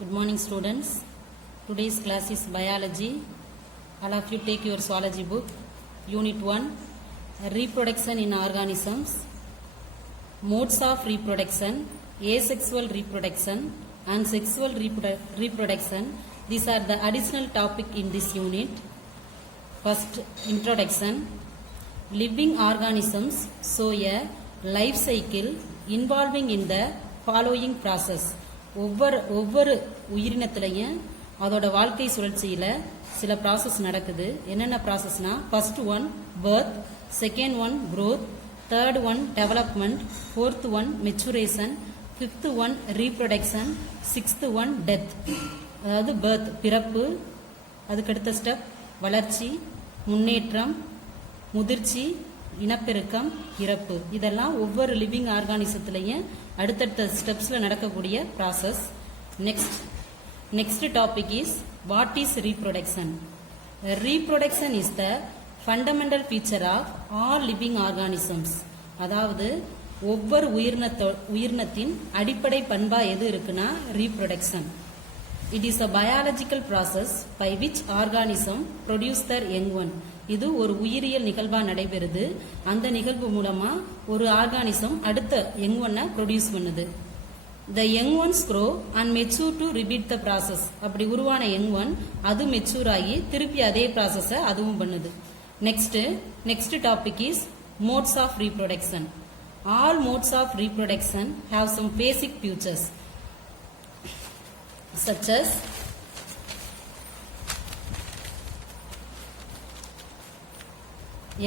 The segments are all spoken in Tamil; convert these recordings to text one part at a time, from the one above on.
Good morning, students. Today's class is biology. All of you take your zoology book, Unit 1, Reproduction in Organisms, Modes of Reproduction, Asexual Reproduction and Sexual Reproduction. These are the additional topic in this unit. First, introduction. Living organisms show a life cycle involving in the following process. ஒவ்வொரு உயிரினத்திலையும் அதோட வாழ்க்கை சுழற்சியில சில ப்ராசஸ் நடக்குது. என்னென்ன ப்ராசஸ்னா, first one birth, second one growth, third one development, fourth one maturation, fifth one reproduction, sixth one death. அதாவது பர்த் பிறப்பு, அதுக்கடுத்த ஸ்டெப் வளர்ச்சி, முன்னேற்றம், முதிர்ச்சி, இனப்பெருக்கம், இறப்பு. இதெல்லாம் ஒவ்வொரு லிவிங் ஆர்கானிசத்திலையும் அடுத்தடுத்த ஸ்டெப்ஸ்ல நடக்கக்கூடிய process. Next topic is what is reproduction. Reproduction is the fundamental feature of all living organisms. அதாவது ஒவ்வொரு உயிரினத்தின் அடிப்படை பண்பா எது இருக்குன்னா reproduction. It is a biological process by which organism produce their young one. இது ஒரு உயிரியல் நிகழ்வா நடைபெறுது. அந்த நிகழ்வு மூலமா ஒரு ஆர்கானிசம் அடுத்த யங் ஒன்னை ப்ரொடியூஸ் பண்ணுது. The young ones grow and mature to repeat the process. அப்படி உருவான யங் ஒன் அது மெச்சூர் ஆகி திருப்பி அதே ப்ராசஸ அதுவும் பண்ணுது. Next topic is modes of reproduction. All modes of reproduction have some basic features such as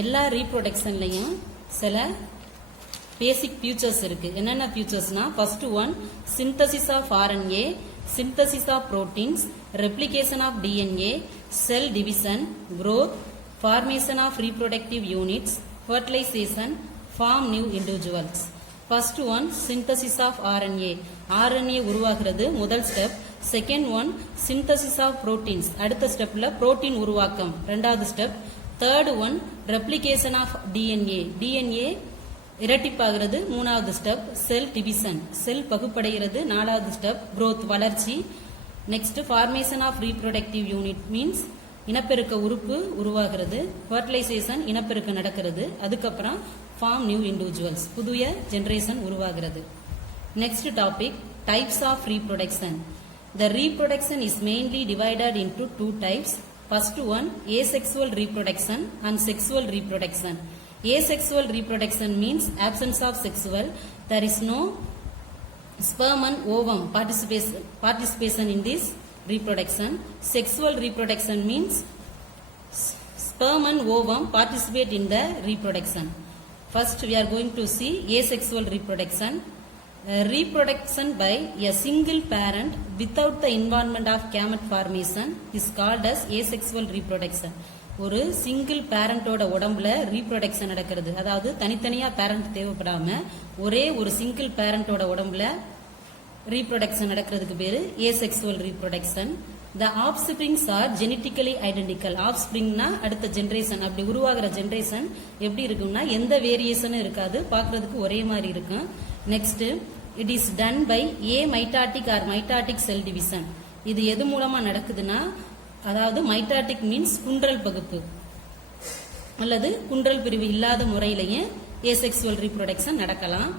எல்லா ரீப்ரொடக்ஷன்லையும் சில பேசிக் ஃபியூச்சர்ஸ் இருக்கு. என்னென்ன ஃபியூச்சர்ஸ்னா, first one synthesis of RNA, synthesis of proteins, replication of DNA, cell division, growth, formation of reproductive units, fertilization, form new individuals. First one synthesis of RNA. RNA உருவாகிறது முதல் step. Second one synthesis of proteins, அடுத்த ஸ்டெப்ல புரோட்டீன் உருவாக்கம் ரெண்டாவது step. Third one replication of DNA இரட்டிப்பாகிறது மூணாவது ஸ்டெப். செல் டிவிஷன், செல் பகுப்படைகிறது நாலாவது ஸ்டெப். growth வளர்ச்சி. Next formation of reproductive unit means இனப்பெருக்க உறுப்பு உருவாகிறது. ஃபர்டிலைசேஷன் இனப்பெருக்க நடக்கிறது. அதுக்கப்புறம் ஃபார்ம் நியூ இண்டிவிஜுவல்ஸ், புதிய ஜெனரேஷன் உருவாகிறது. Next topic types of reproduction. The reproduction is mainly divided into two types. First one, asexual reproduction and sexual reproduction. Asexual reproduction means absence of sexual. There is no sperm and ovum participation in this reproduction. Sexual reproduction means sperm and ovum participate in the reproduction. First, we are going to see asexual reproduction. Reproduction by a single parent without the involvement of gamete formation is called as asexual reproduction. ஒரு சிங்கிள் பேரண்டோட உடம்புல ரீப்ரொடக்ஷன் நடக்கிறது. அதாவது தனித்தனியா பேரண்ட் தேவைப்படாம ஒரே ஒரு சிங்கிள் பேரண்டோட உடம்புல ரீப்ரொடக்ஷன் நடக்கிறதுக்கு பேரு asexual reproduction. The offsprings are genetically identical. Offspringனா அடுத்த ஜெனரேஷன், அப்படி உருவாகிற ஜெனரேஷன் எப்படி இருக்கும்னா எந்த வேரியேஷனும் இருக்காது, பார்க்கறதுக்கு ஒரே மாதிரி இருக்கும். Next, it is done by mitotic or mitotic cell division. இது எது மூலமா நடக்குதுன்னா, அதாவது மைட்டாட்டிக் மீன்ஸ் குன்றல் பகுப்பு அல்லது குன்றல் பிரிவு இல்லாத முறையிலேயே asexual reproduction நடக்கலாம்.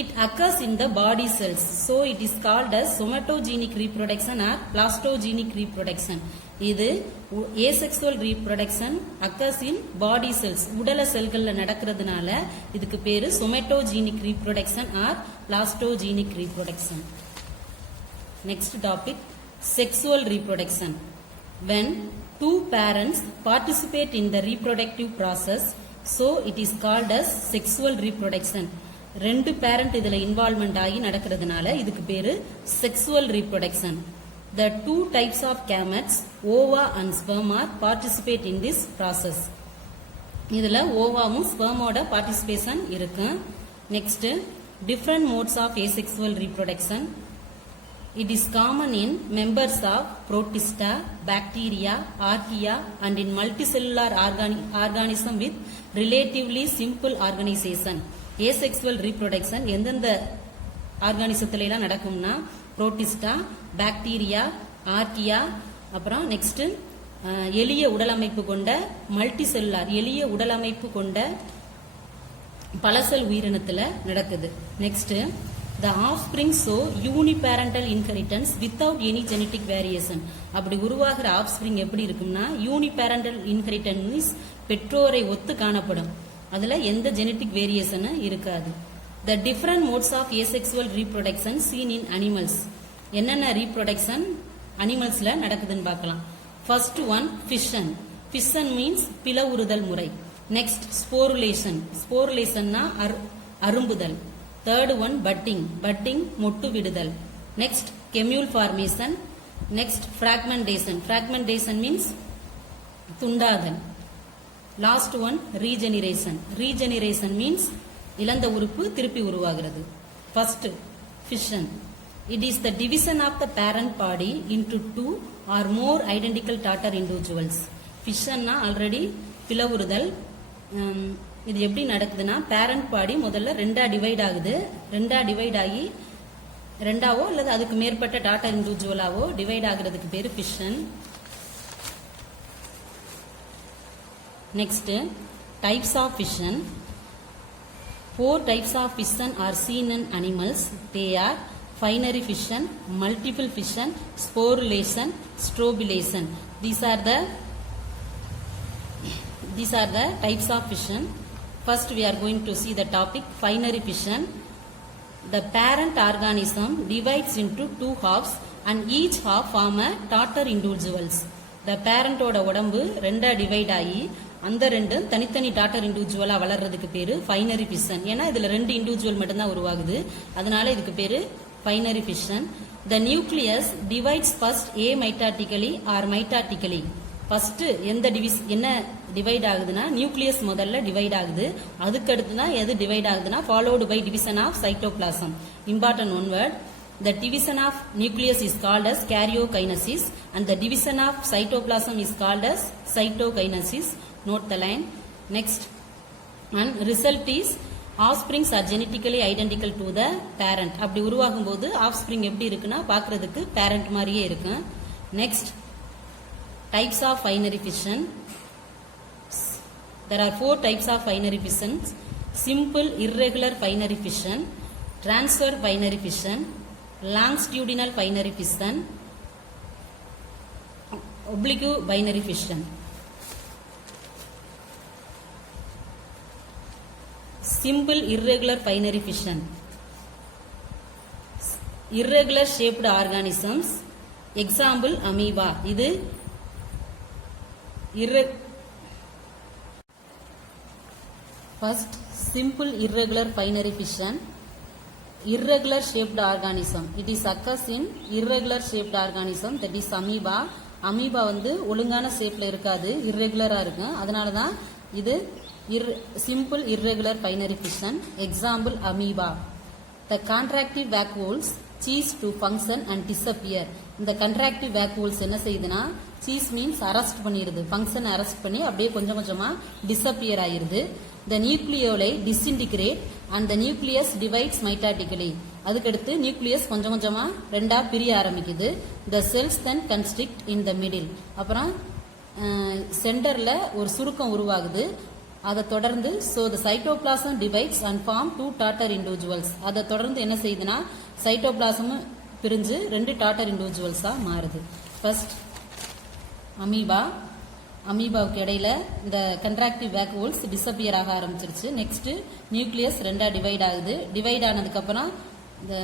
It occurs in the body cells, so it is called as somatogenic reproduction or plastogenic reproduction. இது asexual reproduction occurs in body cells, உடல செல்கள்ல நடக்கிறதுனால இதுக்கு பேரு somatogenic reproduction or plastogenic reproduction. Next topic, sexual reproduction. When two parents participate in the reproductive process, so it is called as sexual reproduction. ரெண்டு பேரண்ட் இதுல இன்வால்வ்மெண்ட் ஆகி நடக்கிறதுனால இதுக்கு பேரு sexual reproduction. The two types of gametes, ova and sperm, are participate in this process. இதுல ஓவாவும் ஸ்பெர்மோட பார்ட்டிசிபேஷன் இருக்கு. Next, different modes of asexual reproduction. It is common in members of Protista, bacteria, archaea and in multicellular organism with relatively simple organization. Asexual reproduction எந்தெந்த ஆர்கானிசத்துல எல்லாம் நடக்கும்னா புரோட்டிஸ்டா, பாக்டீரியா, ஆர்கியா, அப்புறம் நெக்ஸ்ட் எளிய உடலமைப்பு கொண்ட மல்டி செல்லுலார், எளிய உடலமைப்பு கொண்ட பலசெல் உயிரினத்துல நடக்குது. Next the offspring show uniparental inheritance without any genetic variation. அப்படி உருவாகிற offspring எப்படி இருக்கும்னா uniparental inheritance means பெற்றோரை ஒத்து காணப்படும், அதுல எந்த ஜெனட்டிக் வேரியேஷன் இருக்காது. The different modes of asexual reproduction seen in animals. என்னென்ன ரீப்ரொடக்ஷன் அனிமல்ஸ்ல நடக்குதுன்னு பார்க்கலாம். First one fission. Fission means பிளவுறுதல் முறை. Next sporulation. Sporulationனா அரும்புதல். Third one budding. Budding மொட்டு விடுதல். Next gemule formation. Next fragmentation. Fragmentation means துண்டாதல். Last one regeneration. Regeneration means இழந்த உறுப்பு திருப்பி உருவாகிறது. First fission. It is the division of the parent body into two or more identical daughter individuals. Fission னா ஆல்ரெடி பிளவுறுதல். இது எப்படி நடக்குதுன்னா பேரண்ட் பாடி முதல்ல ரெண்டா டிவைட் ஆகுது, ரெண்டா டிவைட் ஆகி ரெண்டாவோ அல்லது அதுக்கு மேற்பட்ட டாட்டர் இண்டிவிஜுவலாவோ டிவைட் ஆகுறதுக்கு பேரு fission. Next types of fission. 4 types of fission are seen in animals. They are binary fission, multiple fission, sporulation, strobilation. These are the types of fission. First we are going to see the topic binary fission. The parent organism divides into 2 halves and each half form a daughter individuals. The parent ஓட உடம்பு ரெண்டா டிவைட் ஆகி அந்த ரெண்டும் தனித்தனி டாட்டர் இண்டிவிஜுவலா வளர்றதுக்கு பேரு பைனரி ஃபிஷன். ஏன்னா இதுல 2 இண்டிவிஜுவல் மட்டும்தான் உருவாகுது, அதனால இதுக்கு பேரு binary fission. The nucleus divides first amitotically or mitotically. First என்ன டிவைட் ஆகுதுன்னா நியூக்ளியஸ் முதல்ல டிவைட் ஆகுது, அதுக்கு அடுத்து தான் எது டிவைட் ஆகுதுன்னா followed by division of cytoplasm. Important one word. The division of nucleus is called as karyokinesis and the division of cytoplasm is called as cytokinesis. Note the line. Next, and result is offsprings are genetically identical to the parent. அப்படி உருவாகும் போது offspring எப்படி இருக்குன்னா பார்க்கிறதுக்கு parent மாதிரியே இருக்கு. Next, types of binary fission. There are 4 types of binary fission. Simple irregular binary fission, transfer binary fission, longitudinal binary fission, oblique binary fission. Simple irregular binary fission. Irregular shaped organisms. Example amoeba. இது First, simple irregular binary fission. Irregular shaped organism. It is occurs in irregular shaped organism, that is amoeba. Amoeba வந்து ஒழுங்கான ஷேப்ல இருக்காது, irregular இருக்கும், அதனால தான் இது simple irregular binary fission. Example amoeba. The contractive vacuoles cease to function and disappear. இந்த contractive vacuoles என்ன செய்யுதுன்னா cease means arrest பண்ணிடுது, function arrest பண்ணி அப்படியே கொஞ்சம் கொஞ்சமா disappear ஆயிருது. The nucleoli disintegrate and the nucleus divides mitotically. அதுக்கடுத்து நியூக்ளியஸ் கொஞ்சம் கொஞ்சமா ரெண்டா பிரிய ஆரம்பிக்குது. The cells then constrict in the middle. அப்புறம் சென்டர்ல ஒரு சுருக்கம் உருவாகுது. அதை தொடர்ந்து so the cytoplasm divides and form 2 daughter individuals. அதை தொடர்ந்து என்ன செய்யுதுன்னா சைட்டோபிளாசம் பிரிஞ்சு 2 daughter individualsா மாறுது. ஃபர்ஸ்ட் அமீபாவுக்கு இடையில இந்த கண்ட்ராக்டிவ் வேக்யூல்ஸ் டிசப்பியர் ஆக ஆரம்பிச்சிருச்சு. நெக்ஸ்ட் நியூக்ளியஸ் ரெண்டா டிவைட் ஆகுது. டிவைட் ஆனதுக்கு அப்புறம் இந்த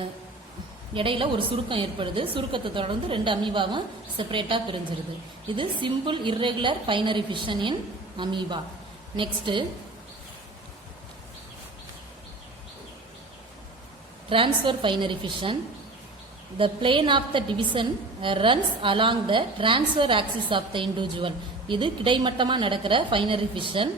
இடையில ஒரு சுருக்கம் ஏற்படுது. சுருக்கத்தை தொடர்ந்து 2 அமீபாவும் செப்பரேட்டா பிரிஞ்சிருது. இது simple irregular binary fission in amoeba. Next transfer binary fission. The plane of the division runs along the transfer axis of the individual. இது கிடைமட்டமா நடக்கிற binary fission.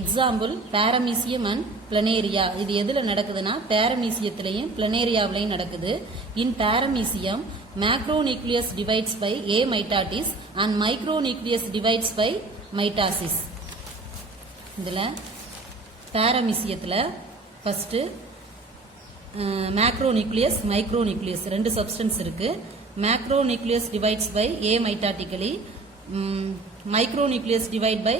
Example paramecium and planaria. இது எதுல நடக்குதுன்னா பாரமீசியத்திலையும் பிளனேரியாவிலையும் நடக்குது. In paramecium macronucleus divides by amitosis and micronucleus divides by mitosis. இதுல பாரமீசியத்துல first macro nucleus micro nucleus ரெண்டு சப்ஸ்டன்ஸ் இருக்கு. Macro nucleus divides by amitotically, micro nucleus divide by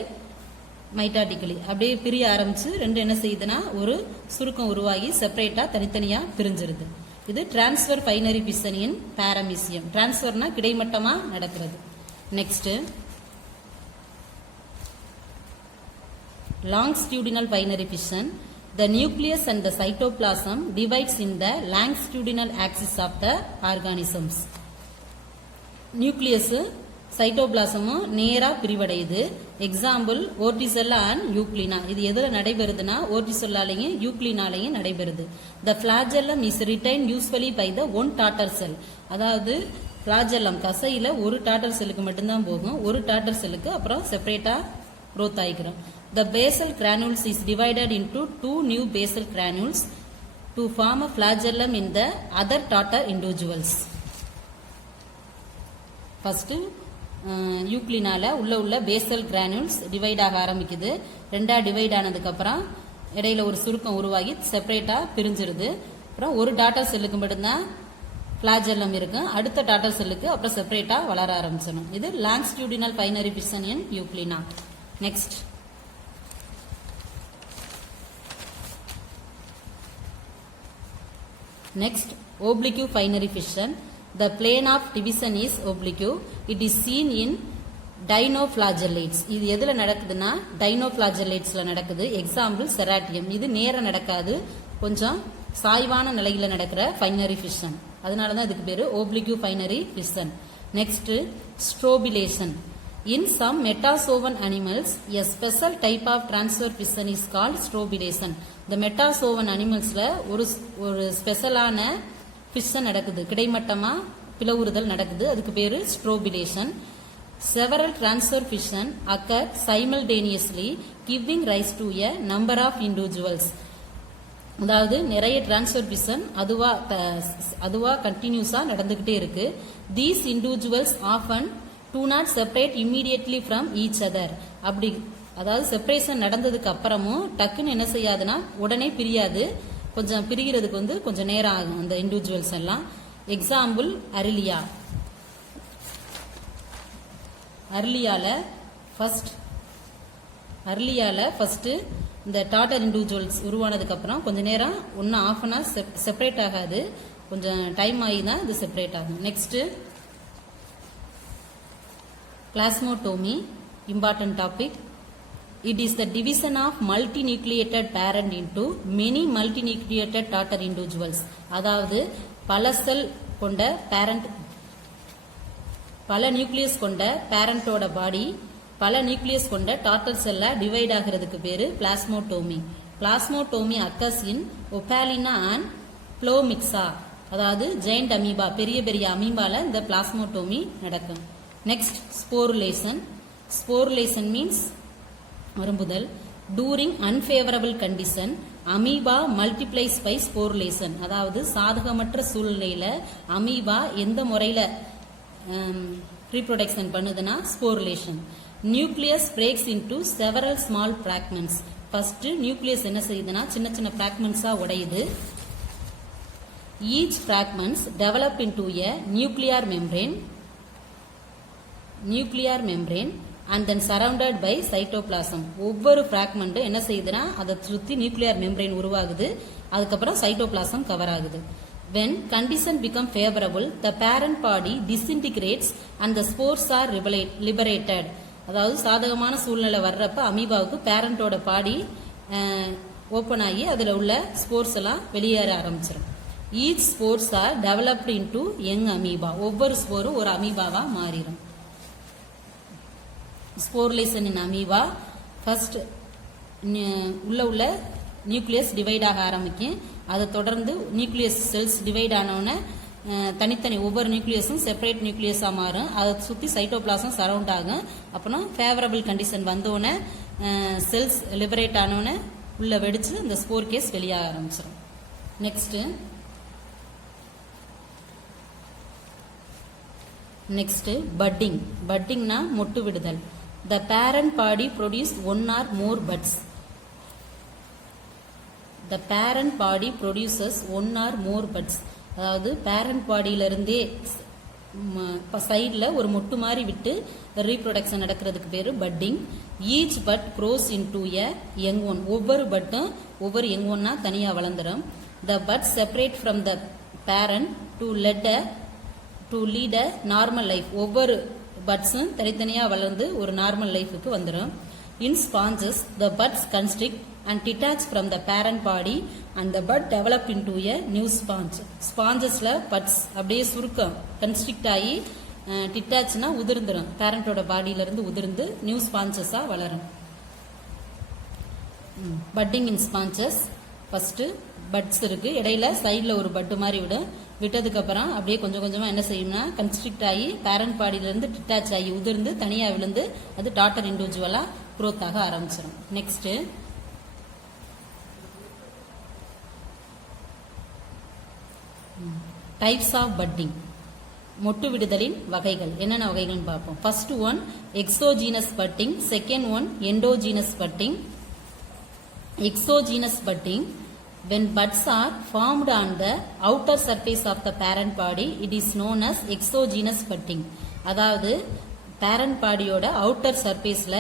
mitotically. அப்படியே பிரிய ஆரம்பிச்சு ரெண்டு என்ன செய்யுதுன்னா ஒரு சுருக்கம் உருவாகி செப்பரேட்டா தனித்தனியா பிரிஞ்சிருது. இது டிரான்ஸ்ஃபர் பைனரி பிசன் இன் பாரமீசியம். டிரான்ஸ்ஃபர்னா கிடைமட்டமா நடக்கிறது. Next longitudinal binary fission. The nucleus and the cytoplasm divides in the longitudinal axis of the organisms. Nucleus சைட்டோபிளாசமும் நேரா பிரிவடையுது. Example vorticella and euglena. இது எதுல நடைபெறுதுன்னா ஓர்டிசெல்லாலையும் யூக்ளினாலையும் நடைபெறுது. The flagellum is retained usually by the one tartar cell. அதாவது flagellum கசையில ஒரு டாட்டர் செல்லுக்கு மட்டும்தான் போகும். ஒரு டாட்டர் செல்லுக்கு அப்புறம் செப்பரேட்டா growth ஆகிக்கிறோம். The basal granules is divided into two new basal granules to form a flagellum in the other tartar individuals. First யூக்ளினால உள்ள பேசல் கிரானுல்ஸ் டிவைட் ஆக ஆரம்பிக்குது. ரெண்டா டிவைட் ஆனதுக்கு அப்புறம் இடையில ஒரு சுருக்கம் உருவாகி செப்பரேட்டா பிரிஞ்சிருது. அப்புறம் ஒரு டாட்டர் செல்லுக்கு மட்டும்தான் ஃபிளாஜெல்லம் இருக்கு. அடுத்த டாட்டர் செல்லுக்கு அப்புறம் செப்பரேட்டா வளர ஆரம்பிச்சிடும். இது longitudinal binary fission in euglena. Next oblique binary fission. The plane of division is oblique. It is seen in dinoflagellates. இது எதுல நடக்குதுன்னா dinoflagellates-ல நடக்குது. எக்ஸாம்பிள் செராட்டியம். இது நேரா நடக்காது, கொஞ்சம் சாய்வான நிலையில நடக்கிற பைனரி ஃபிஷன். அதனால தான் இதுக்கு பேரு oblique binary fission. Next strobilation. In some metazoan animals, a special type of transfer fission is called strobilation. The metazoan animalsல ஒரு ஸ்பெஷலான ஃபிஷன் நடக்குது, கிடைமட்டமா பிளவுறுதல் நடக்குது. அதுக்கு பேரு ஸ்ட்ரோபிலேஷன். Several transfer fission occur simultaneously, giving rise to a number of individuals. அதாவது நிறைய டிரான்ஸ்ஃபர் ஃபிஷன் அதுவா கண்டினியூஸா நடந்துகிட்டே இருக்கு. These individuals often do not separate immediately from each other. அப்படி அதாவது செப்பரேஷன் நடந்ததுக்கு அப்புறமும் டக்குன்னு என்ன செய்யாதுன்னா உடனே பிரியாது, கொஞ்சம் பிரிகிறதுக்கு கொஞ்சம் நேரம் ஆகும் அந்த இண்டிவிஜுவல்ஸ் எல்லாம். எக்ஸாம்பிள் அரிலியா. அர்லியால ஃபர்ஸ்ட் இந்த டாட்டர் இண்டிவிஜுவல்ஸ் உருவானதுக்கு அப்புறம் கொஞ்ச நேரம் ஒன்னு ஆஃப் அன் ஹவர் செப்பரேட் ஆகாது, கொஞ்சம் டைம் ஆகி தான் இது செப்பரேட் ஆகும். Next plasmotomy, important topic. It is the division of multinucleated parent into many multinucleated daughter individuals. அதாவது பல செல் கொண்ட பேரண்ட், பல நியூக்ளியஸ் கொண்ட பேரண்டோட பாடி பல நியூக்ளியஸ் கொண்ட டாட்டர் செல்ல டிவைட் ஆகிறதுக்கு பேரு plasmotomy. Plasmotomy occurs in Opalina and Plomixa. அதாவது ஜெயண்ட் அமீபா, பெரிய பெரிய அமீபால இந்த பிளாஸ்மோட்டோமி நடக்கும். Next sporulation. ஸ்போருலேஷன் மீன்ஸ் மரும்புதல். During unfavourable condition amoeba multiplies by sporulation. அதாவது சாதகமற்ற சூழ்நிலையில அமீபா எந்த முறையில ரீப்ரொடக்ஷன் பண்ணுதுன்னா sporulation. Nucleus breaks into several small fragments. First nucleus என்ன செய்யுதுன்னா சின்ன சின்ன பிராக்மெண்ட்ஸா உடையுது. Each fragments develop into a nuclear membrane and then surrounded by cytoplasm. ஒவ்வொரு fragment என்ன செய்யுதுன்னா அதை சுத்தி நியூக்ளியர் மெம்பரேன் உருவாகுது, அதுக்கப்புறம் சைட்டோபிளாசம் கவர் ஆகுது. When condition become favorable, the parent body disintegrates and the spores are liberated. அதாவது சாதகமான சூழ்நிலை வர்றப்ப அமீபாவுக்கு பேரண்டோட பாடி ஓபன் ஆகி அதுல உள்ள ஸ்போர்ஸ் எல்லாம் வெளியேற ஆரம்பிச்சிடும். Each spores are developed into young amoeba. ஒவ்வொரு ஸ்போரும் ஒரு அமீபாவா மாறிடும். ஸ்போர்லேஷன் இன் அமீபா. ஃபர்ஸ்ட் உள்ள நியூக்ளியஸ் டிவைட் ஆக ஆரம்பிக்கும். அதை தொடர்ந்து நியூக்ளியஸ் செல்ஸ் டிவைட் ஆனவுடனே தனித்தனி ஒவ்வொரு நியூக்ளியஸும் செப்பரேட் நியூக்ளியஸா மாறும். அதை சுத்தி சைட்டோபிளாசம் சரவுண்ட் ஆகும். அப்புறம் ஃபேவரபிள் கண்டிஷன் வந்தோடனே செல்ஸ் லிபரேட் ஆனோடனே உள்ள வெடிச்சு இந்த ஸ்போர் கேஸ் வெளியாக ஆரம்பிச்சிடும். Next padding. பட்டிங்னா மொட்டு விடுதல். The parent body produce one or more buds. the parent body produces one or more buds. அதாவது parent bodyயிலிருந்தே சைடில் ஒரு மொட்டு மாதிரி விட்டு ரீப்ரொடக்ஷன் நடக்கிறதுக்கு பேர் budding. Each bud grows into a young one. ஒவ்வொரு பட்டும் ஒவ்வொரு யங் ஒன்னா தனியாக வளர்ந்துடும். The bud separate from the parent to lead a normal life. ஒவ்வொரு பட்ஸும் தனித்தனியாக வளர்ந்து ஒரு நார்மல் லைஃபுக்கு வந்துடும். In sponges the buds constrict and detach from the parent body and the bud develop into a new sponge. ஸ்பாஞ்சஸ்ல பட்ஸ் அப்படியே சுருக்கம் கன்ஸ்ட்ரிக்ட் ஆகி டிட்டாச்னா உதிர்ந்துடும். பேரண்டோட பாடியில இருந்து உதிர்ந்து நியூ ஸ்பாஞ்சஸா வளரும். பட்டிங் இன் ஸ்பாஞ்சஸ். ஃபர்ஸ்ட் பட்ஸ் இருக்கு, இடையில சைடில் ஒரு பட்டு மாதிரி விட்டதுக்கு அப்புறம் அப்படியே கொஞ்சம் கொஞ்சமா என்ன செய்யும்னா கன்ஸ்ட்ரிக்ட் ஆகி பேரண்ட் பாடியில இருந்து டிட்டாச் ஆகி உதிர்ந்து தனியா விழுந்து அது டாட்டர் இண்டிவிஜுவலா குரோத் ஆக ஆரம்பிச்சிடும். Next types of budding. மொட்டு விடுதலின் வகைகள் என்னென்ன வகைகள்னு பார்ப்போம். First one exogenous budding, second one endogenous budding. Exogenous budding, when buds are formed on the outer surface of the parent body, it is known as exogenous budding. அதாவது parent bodyயோட outer surfaceல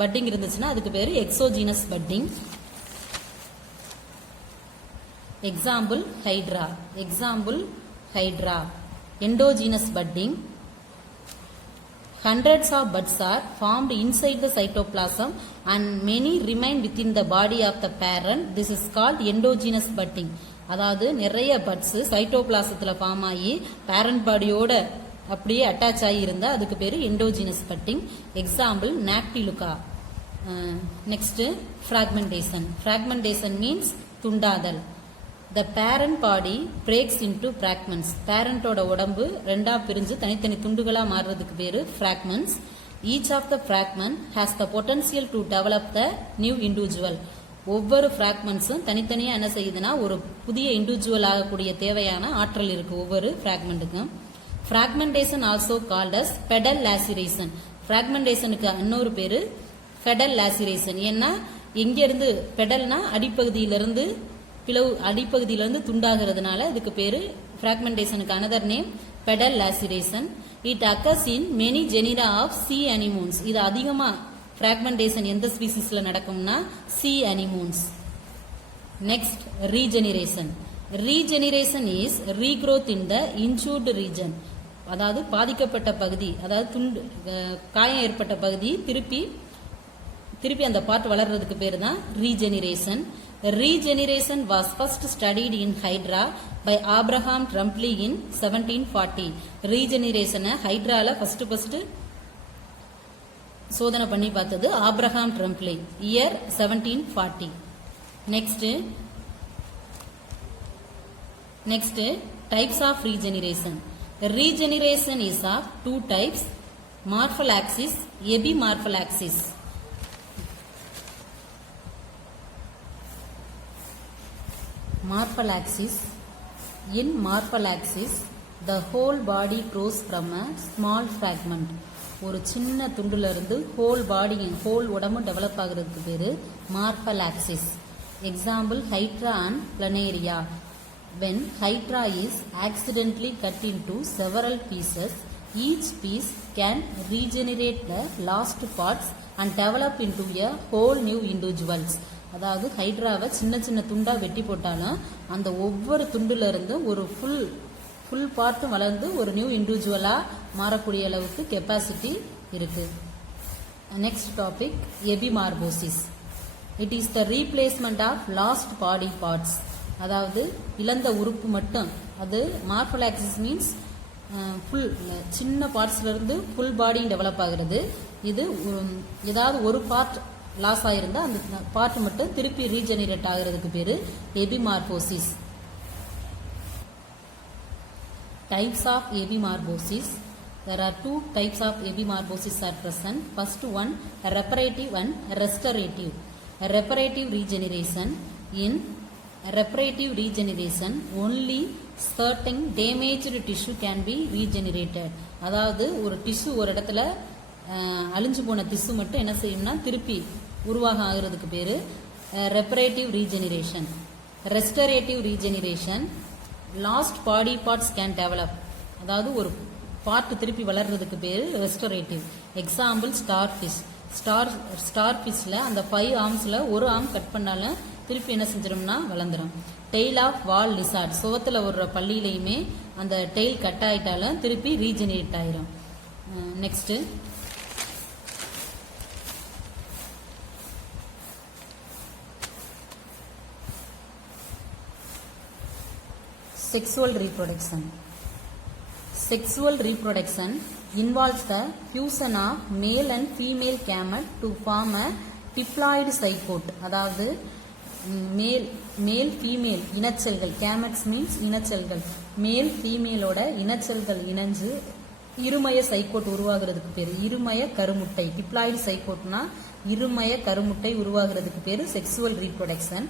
budding இருந்துச்சுன்னா அதுக்கு பேரு exogenous budding. Example hydra. Example hydra. Endogenous budding. Hundreds of buds are formed inside the cytoplasm and many remain within the body of the parent. This is called endogenous budding. அதாவது நிறைய பட்ஸ் சைட்டோபிளாசத்துல ஃபார்ம் ஆகி பேரண்ட் பாடியோட அப்படியே அட்டாச் ஆகி இருந்தா அதுக்கு பேரு endogenous budding. Example noctiluca. Next fragmentation. Fragmentation means துண்டாதல். The parent body breaks into fragments. பேரண்டோட உடம்பு ரெண்டா பிரிஞ்சு தனித்தனி துண்டுகளா மாறுறதுக்கு பேரு fragments. Each of the fragment has the potential to develop the new individual. ஒவ்வொரு fragmentsம் தனித்தனியா என்ன செய்யுதுன்னா ஒரு புதிய இண்டிவிஜுவல் ஆகக்கூடிய தேவையான ஆற்றல் இருக்கு ஒவ்வொரு fragmentக்கும். Fragmentation also called as pedal laceration. Fragmentationக்கு இன்னொரு பேரு pedal laceration. ஏன்னா எங்க இருந்து பெடல்னா அடிப்பகுதியிலிருந்து அடிப்பகுதியிலிருந்து துண்டாகிறதுனால இதுக்கு பேரு fragmentationக்கு another name pedal laceration. It occurs in many genera of sea anemones. இது அதிகமா fragmentation எந்த ஸ்பீசிஸ்ல நடக்கும்னா sea anemones. Next regeneration. Regeneration is regrowth in the injured region. அதாவது பாதிக்கப்பட்ட பகுதி, அதாவது காயம் ஏற்பட்ட பகுதி திருப்பி அந்த பார்ட் வளர்றதுக்கு பேரு தான் regeneration. Regeneration was first studied in Hydra by Abraham Tremblay in 1740. Regeneration ஹைட்ரால first சோதனை பண்ணி பார்த்தது Abraham ட்ரெம்ப்ளே, year 1740. Next types of regeneration. Regeneration is of two types, morphallaxis, epimorphallaxis. Morphallaxis. In morphallaxis, the whole body grows from a small fragment. ஒரு சின்ன துண்டுல இருந்து ஹோல் உடம்பு டெவலப் ஆகிறதுக்கு பேரு morphallaxis. Example Hydra and Planaria. When Hydra is accidentally cut into several pieces, each piece can regenerate the lost parts and develop into a whole new individuals. அதாவது ஹைட்ராவை சின்ன சின்ன துண்டா வெட்டி போட்டாலும் அந்த ஒவ்வொரு துண்டுல இருந்து ஒரு ஃபுல் பார்ட்டும் வளர்ந்து ஒரு நியூ இண்டிவிஜுவலா மாறக்கூடிய அளவுக்கு கெப்பாசிட்டி இருக்கு. Next topic epimorphosis. It is the replacement of lost body parts. அதாவது இழந்த உறுப்பு மட்டும், அது மார்பலாக்சிஸ் மீன்ஸ் ஃபுல் சின்ன பார்ட்ஸ்ல இருந்து ஃபுல் பாடியும் டெவலப் ஆகிறது. இது ஏதாவது ஒரு பார்ட் லாஸ் ஆயிருந்தா அந்த பார்ட் மட்டும் திருப்பி ரீஜெனரேட் ஆகிறதுக்கு பேரு எபிமார்போசிஸ். Types of epimorphosis. There are two types of epimorphosis are present. First one reparative and restorative. Reparative regeneration. In reparative regeneration, only certain damaged tissue can be regenerated. அதாவது ஒரு டிஷ்யூ ஒரு இடத்துல அழிஞ்சு போன டிஷ்யூ மட்டும் என்ன செய்யும்னா திருப்பி உருவாக ஆகிறதுக்கு பேரு reparative regeneration. Restorative regeneration, lost body parts can develop. அதாவது ஒரு பார்ட் திருப்பி வளர்றதுக்கு பேர் ரெஸ்டரேட்டிவ். Example starfish. ஸ்டார்ஃபிஷ்ல அந்த 5 ஆர்ம்ஸ்ல ஒரு ஆர்ம் கட் பண்ணாலும் திருப்பி என்ன செஞ்சிடும்னா வளர்ந்துடும். டெய்ல் ஆஃப் வால் லிசார்ட், சுவத்துல ஒரு பள்ளியிலையுமே அந்த டெய்ல் கட் ஆயிட்டாலும் திருப்பி ரீஜெனரேட் ஆயிரும். Next sexual reproduction. Sexual reproduction involves the fusion of male and female gamete to form a diploid zygote. அதாவது மேல் ஃபீமேல் இனச்செல்கள், கேமெட்ஸ் மீன்ஸ் இனச்செல்கள், மேல் ஃபீமேலோட இனச்செல்கள் இணைஞ்சு இருமய சைக்கோட் உருவாகிறதுக்கு பேரு இருமய கருமுட்டை. டிப்ளாய்டு சைக்கோட்னா இருமய கருமுட்டை உருவாகிறதுக்கு பேரு sexual reproduction.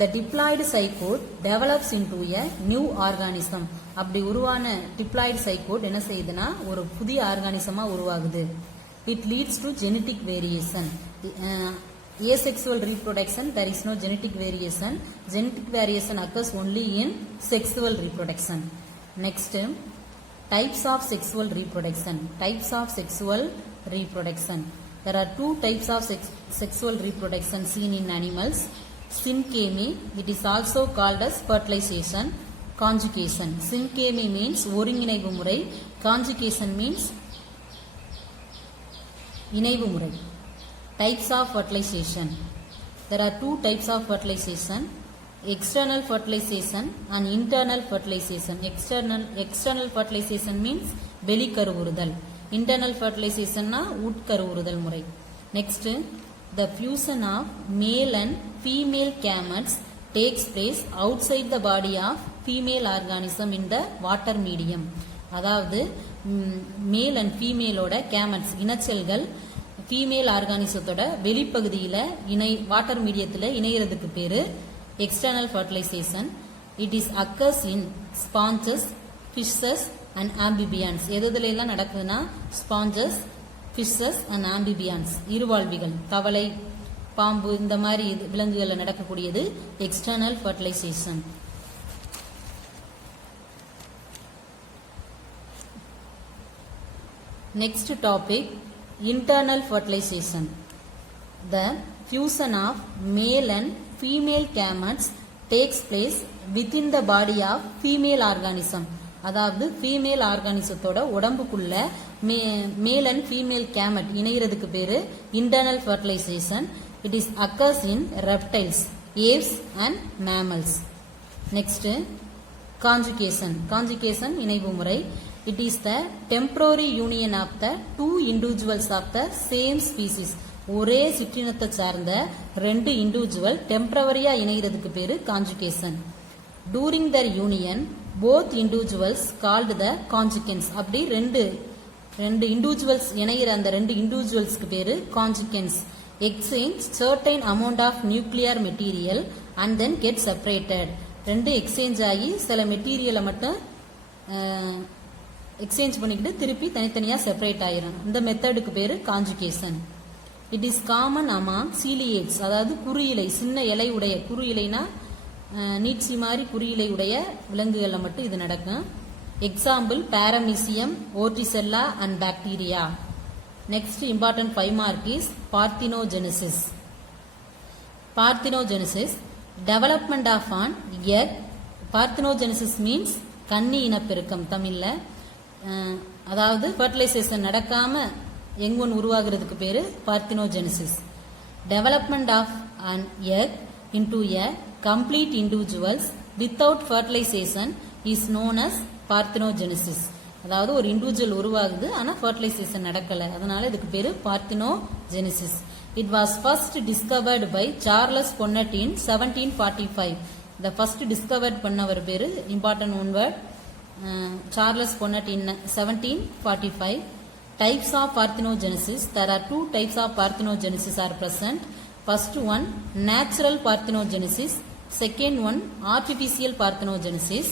The diploid zygote develops into a new organism. அப்படி உருவான diploid zygote என்ன செய்யுதுன்னா ஒரு புதிய ஆர்கானிசமா உருவாகுது. It leads to genetic variation. Asexual reproduction, there is no genetic variation. Genetic variation occurs only in sexual reproduction. Next, types of sexual reproduction. Types of sexual reproduction. There are 2 types of sexual reproduction seen in animals. Synchrony, it is also called as fertilization. Conjugation. Synchrony means ஒருங்கிணைவு முறை. Conjugation means இணைவு முறை. Types of fertilization. There are 2 types of fertilization. External fertilization and internal fertilization. External fertilization means வெளிக்கருவுறுதல். Internal fertilization னா உட்கருவுறுதல் முறை. Next, the fusion of male and female gametes takes place outside the body of female organism in the water medium. அதாவது மேல் அண்ட் ஃபீமேலோட கேமெட்ஸ் இனச்செல்கள் ஃபீமேல் ஆர்கானிசத்தோட வெளிப்பகுதியில் வாட்டர் மீடியத்தில் இணைகிறதுக்கு பேரு external fertilization. It is occurs in sponges, fishes and amphibians. எதுல எல்லாம் நடக்குதுன்னா ஸ்பாஞ்சஸ், ஃபிஷஸ் அண்ட் ஆம்பிபியான்ஸ், இருவாழ்விகள், தவளை, பாம்பு, இந்த மாதிரி விலங்குகளில் நடக்கக்கூடியது external fertilization. Next topic, internal fertilization. The fusion of male and female gametes takes place within the body of female organism. அதாவது ஃபீமேல் ஆர்கானிசத்தோட உடம்புக்குள்ள மேல் அண்ட் ஃபீமேல் கேமெட் இணைகிறதுக்கு பேரு internal fertilisation. It is occurs in reptiles, Aves and mammals. Next, conjugation. Conjugation இணைவு முறை. It is the temporary union of the 2 individuals of the same species. ஒரே சிற்றினத்தை சார்ந்த 2 இண்டிவிஜுவல் டெம்பரவரியா இணைகிறதுக்கு பேரு conjugation. During their union, both individuals called the conjugants. அப்படி ரெண்டு இண்டிவிஜுவல்ஸ் இணைகிற அந்த 2 இண்டிவிஜுவல்ஸ்க்கு பேரு கான்ஜுகன்ஸ். Exchange certain amount of nuclear material and then get separated. 2 exchange ஆகி சில மெட்டீரியலை மட்டும் எக்ஸ்சேஞ்ச் பண்ணிக்கிட்டு திருப்பி தனித்தனியா செப்பரேட் ஆயிரும். இந்த மெத்தடுக்கு பேரு conjugation. It is common among ciliates, அதாவது குறுயிலை, சின்ன இலை உடைய, குறுயிலைனா நீட்சி மாதிரி குறுயிலை உடைய விலங்குகளில் மட்டும் இது நடக்கும். Example paramecium, vorticella and bacteria. Next important 5 mark is parthenogenesis. Parthenogenesis, development of an egg. Parthenogenesis means கன்னி இனப்பெருக்கம் தமிழ்ல. அதாவது ஃபர்டிலைசேஷன் நடக்காம யங் ஒன் உருவாகிறதுக்கு பேரு parthenogenesis. Development of an egg into a complete individuals without fertilization is known as parthenogenesis. அதாவது ஒரு இண்டிவிஜுவல் உருவாகுது ஆனா ஃபர்டிலைசேஷன் நடக்கல, அதனால இதுக்கு பேரு parthenogenesis. It was first discovered by Charles Ponnet in 1745. The first discovered பண்ணவர் பேரு important one word Charles Ponnet in 1745. Types of parthenogenesis. There are 2 types of parthenogenesis are present. First one, natural parthenogenesis. Second one, artificial parthenogenesis.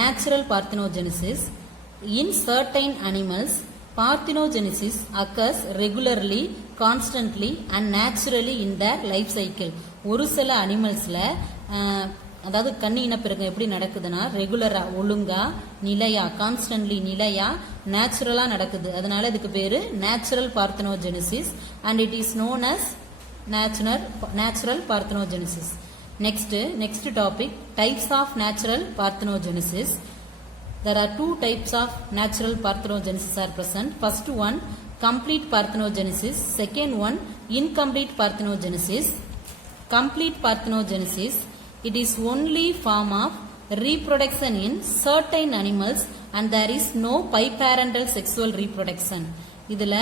Natural parthenogenesis. In certain animals, Parthenogenesis occurs regularly, constantly and naturally in their life cycle. ஒரு சில அனிமல்ஸ்ல அதாவது கன்னி இனப்பெருக்கம் எப்படி நடக்குதுன்னா ரெகுலரா ஒழுங்கா நிலையா கான்ஸ்டன்ட்லி நிலையா நேச்சுரலா நடக்குது. அதனால இதுக்கு பேரு natural parthenogenesis and it is known as natural parthenogenesis. Next topic, types of natural parthenogenesis. There are two types of natural parthenogenesis are present. First one, complete parthenogenesis. Second one, incomplete parthenogenesis. Complete parthenogenesis, it is only form of reproduction in certain animals and there is no biparental sexual reproduction. இதுல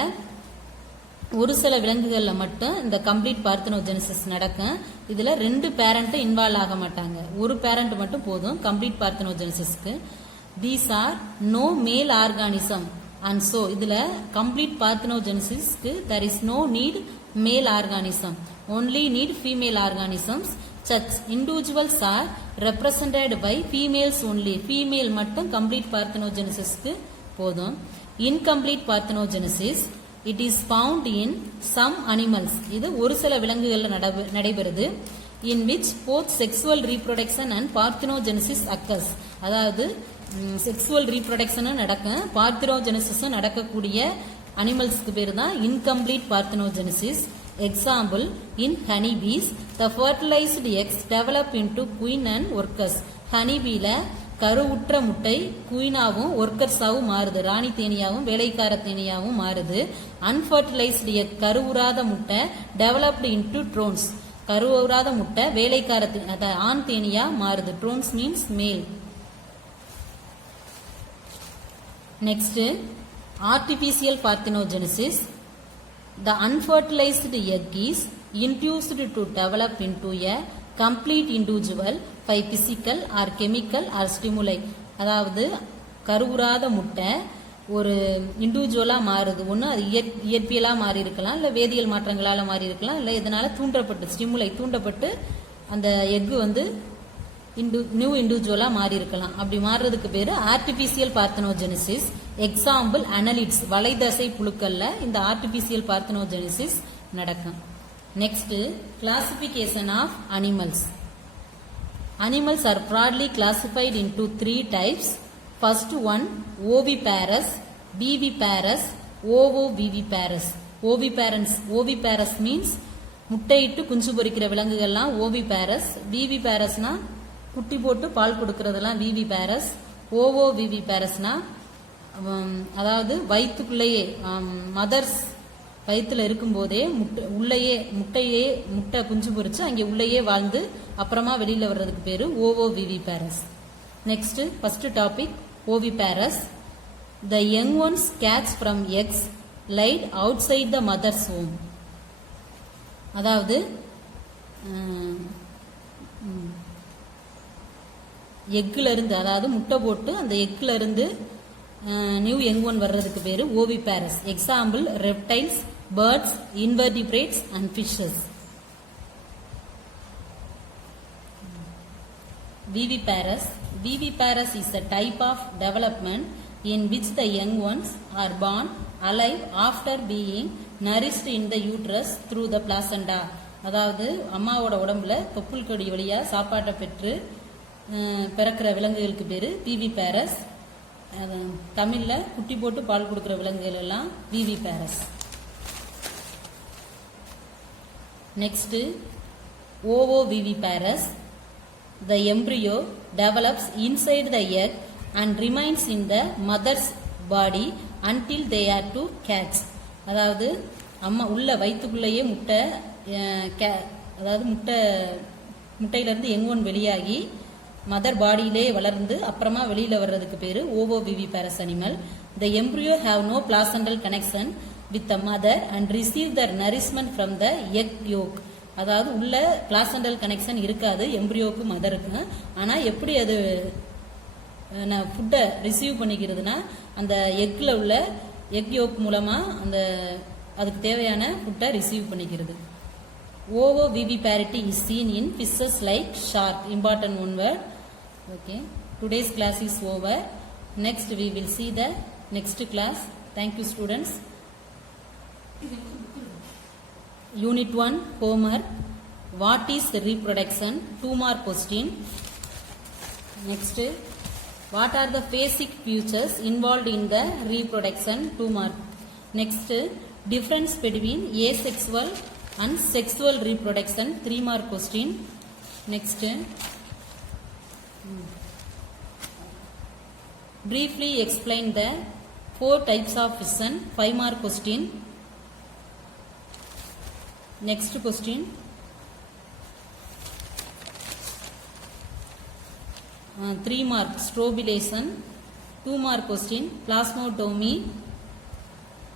ஒரு சில விலங்குகள்ல மட்டும் இந்த கம்ப்ளீட் பார்த்தனோஜெனிசிஸ் நடக்கும். இதுல ரெண்டு பேரண்ட் இன்வால்வ் ஆக மாட்டாங்க, ஒரு பேரண்ட் மட்டும் போதும் கம்ப்ளீட் பார்த்தனோஜெனிசிஸ்க்கு. These are no male organism and so இதுல கம்ப்ளீட் பார்த்தனோஜெனிசிஸ்க்கு there is no need male organism, only need female organisms. Such individuals are represented by females only. Female மட்டும் கம்ப்ளீட் பார்த்தனோஜெனிசிஸ்க்கு போதும். Incomplete parthenogenesis, it is found in some animals. இது ஒரு சில விலங்குகள்ல நடைபெறுது. In which both sexual reproduction and parthenogenesis occurs. அதாவது செக்ஸுவல் ரீப்ரொடக்ஷன் நடக்கும், பார்த்தினோஜெனிசிஸும் நடக்கக்கூடிய அனிமல்ஸ்க்கு பேர் தான் incomplete parthenogenesis. Example, in honeybees the fertilized eggs develop into queen and workers. ஹனிபீல கருவுற்ற முட்டை குயினாவும் ஒர்க்கர்ஸாவும் மாறுது, ராணி தேனியாவும் வேலைக்கார தேனியாவும் மாறுது. அன்ஃபர்டிலைஸ்டு எக் கருவுறாத முட்டை டெவலப்டு இன்டு ட்ரோன்ஸ், கருவுறாத முட்டை வேலைக்கார ஆண் தேனியா மாறுது. ட்ரோன்ஸ் மீன்ஸ் மேல். Next, artificial parthenogenesis. The unfertilized egg is induced to develop into a complete individual by physical or chemical or stimuli. அதாவது கருவுறாத முட்டை ஒரு இண்டிவிஜுவலா மாறுது. ஒன்று அது இயற்பியலா மாறி இருக்கலாம், இல்லை வேதியியல் மாற்றங்களால மாறி இருக்கலாம், இல்லை இதனால தூண்டப்பட்டு ஸ்டிமுலை தூண்டப்பட்டு அந்த எக்கு வந்து நியூ இண்டிவிஜுவலா மாறி இருக்கலாம். அப்படி மாறுறதுக்கு பேரு ஆர்டிபிஷியல் பார்த்தனோஜெனிசிஸ். எக்ஸாம்பிள், அனலிட்ஸ் வலைதசை புழுக்கள்ல இந்த ஆர்டிபிஷியல் பார்த்தனோஜெனிசிஸ் நடக்கும். Next, classification of animals. Animals are broadly classified into three types. First one, oviparous, viviparous, ovoviviparous. Oviparous means முட்டையிட்டு குஞ்சு பொரிக்கிற விலங்குகள்லாம் ஓவிபாரஸ். விவிபாரஸ்னா குட்டி போட்டு பால் கொடுக்கறதெல்லாம் விவிபாரஸ். ஓவோவிவிபாரஸ்னா அதாவது வயிற்றுக்குள்ளேயே மதர்ஸ் வயிற்றுல இருக்கும்போதே முட்டை குஞ்சு பொரிச்சு அங்கே உள்ளேயே வாழ்ந்து அப்புறமா வெளியில வர்றதுக்கு பேரு ovoviviparous. Next, first topic, oviparous. The young ones catch from eggs laid outside the mother's womb. அதாவது எக்குல இருந்து, அதாவது முட்டை போட்டு அந்த எக்குல இருந்து நியூ யங் ஒன் வர்றதுக்கு பேரு oviparous. Example, reptiles, birds, invertebrates and fishes. Viviparous is a type of development in which the young ones are born alive after being nourished in the uterus through the placenta. அதாவது அம்மாவோட உடம்புல தொப்புள் கொடி வழியா சாப்பாட்டை பெற்று பிறக்கிற விலங்குகளுக்கு பேரு விவிபாரஸ். தமிழ்ல குட்டி போட்டு பால் கொடுக்கிற விலங்குகள் எல்லாம் விவிபாரஸ். Next, ஓவோவிவிபாரஸ். The embryo develops inside the egg and remains in the mother's body until they are to hatch. அதாவது அம்மா உள்ள வயிற்றுக்குள்ளேயே முட்டை, அதாவது முட்டையிலிருந்து யங் ஒன் வெளியாகி மதர் பாடியிலே வளர்ந்து அப்புறமா வெளியில வர்றதுக்கு பேரு ஓவோவிவிபாரஸ் animal. The embryo have no placental connection with the mother and receive their nourishment from the egg yolk. அதாவது உள்ள பிளாசண்டல் கனெக்ஷன் இருக்காது எம்பிரியோக்கு மதருக்கு. ஆனா எப்படி அது ஃபுட்டை ரிசீவ் பண்ணிக்கிறதுனா அந்த எக்ல உள்ள எக் யோக் மூலமா அந்த அதுக்கு தேவையான ஃபுட்டை ரிசீவ் பண்ணிக்கிறது. Ovoviviparity is seen in fishes like shark. Important one word. Okay. Today's class is over. Next we will see the next class. Thank you, students. Unit 1 homework. What is reproduction? 2-mark question. Next, what are the basic features involved in the reproduction? 2-mark. Next, difference between asexual and sexual reproduction. 3-mark question. Next, briefly explain the 4 types of fission. 5-mark question. Next question, 3-mark strobulation. 2-mark question, plasmotomy,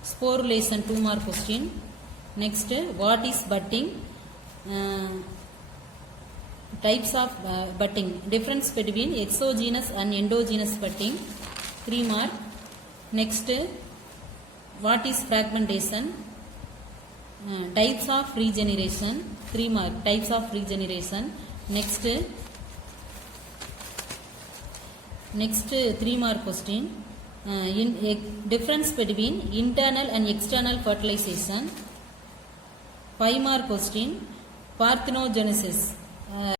sporulation. 2-mark question. Next, what is budding? Types of budding, difference between exogenous and endogenous budding. 3-mark. Next, what is fragmentation? Types of regeneration. 3-mark, types of regeneration. Next 3-mark question, difference between internal and external fertilization. 5-mark question, parthenogenesis.